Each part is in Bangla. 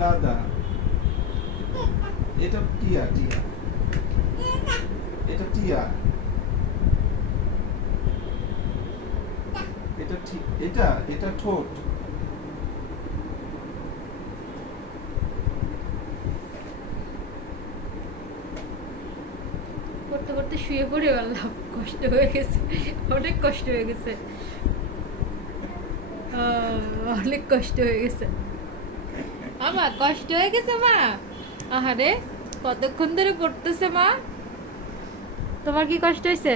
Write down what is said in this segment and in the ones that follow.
দাদা, এটা টিয়া টিয়া, এটা টিয়া, এটা ঠিক, এটা এটা ঠোঁট। করতে করতে শুয়ে পড়ে গেলাম, কষ্ট হয়ে গেছে, অনেক কষ্ট হয়ে গেছে, অনেক কষ্ট হয়ে গেছে আমা, কষ্ট হয়ে গেছে মা। আহারে কতক্ষণ ধরে পড়তেছে মা, তোমার কি কষ্ট হয়েছে?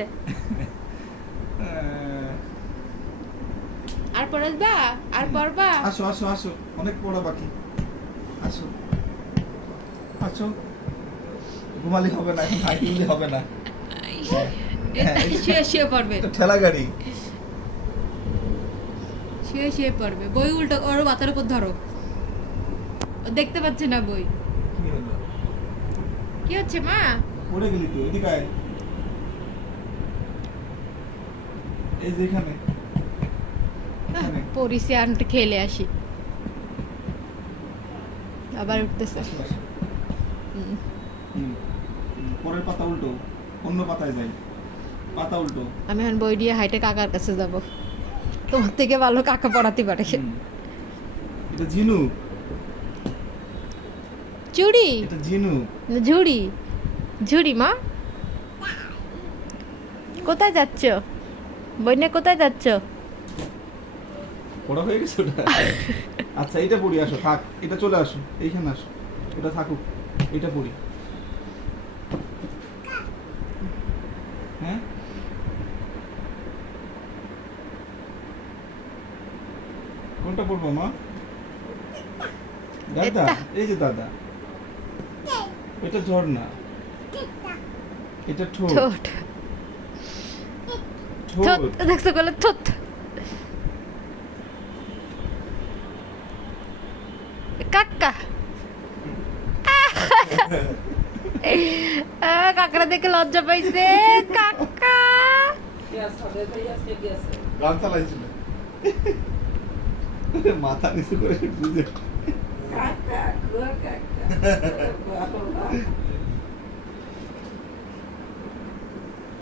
আর পড়াবা, আর পড়বা? আসো আসো আসো, অনেক পড়া বাকি, আসো আসো। ঘুমালি হবে না, এখন হাঁটলি হবে না। শুয়ে শুয়ে পড়বে, এটা ঠেলা গাড়ি। শুয়ে শুয়ে পড়বে, বই উল্টো ওর মাথার উপর ধরো, ও দেখতে পাচ্ছে না বই। কি হলো? কি হচ্ছে মা? পড়ে গেলি তো, এদিকে আয়। এই যে এখানে এখানে। পরিসে আনতে খেলে আসি, আবার উঠতেছে। আসো, আসো। হুম। হুম, পরের পাতা উল্টো, অন্য পাতায় যাই, পাতা উল্টো। আমি এখন বই দিয়ে হাইটে কাকার কাছে যাব, তোমার থেকে ভালো কাকা পড়াতে পারে। হুম। এটা ঝিনু, চুড়ি এটা ঝিনু। না ঝুড়ি? ঝুড়ি মা, কোথায় যাচ্ছ? বই নিয়ে কোথায় যাচ্ছ? পড়া হয়ে গেছে ওটা? আচ্ছা, এটা পড়ি, আসো থাক, এটা চলে আসো, এইখানে আসো, ওটা থাকুক, এটা পড়ি। হ্যাঁ, কোনটা পড়বো মা? দাদা, এটা। এই যে দাদা, এটা ঝর্ণা, এটা ঠোঁট, ঠোঁট, ঠোঁট ঠোঁট, দেখছো বলে ঠোঁট। কাকা, কাকড়া দেখে লজ্জা পাইছে কাকা। গান চালাইছিল, মাথা নিচু করে বুঝে।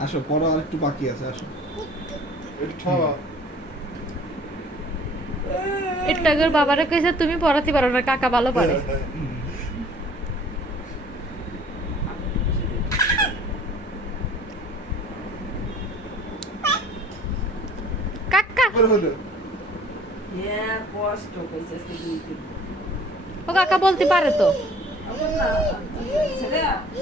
আসো, পড়া আর একটু বাকি আছে, আসো। একটু আগে ওর বাবারা কইছে তুমি পড়াতে পারো না, কাকা ভালো পারে। কাকা, ও কাকা বলতে পারে তো।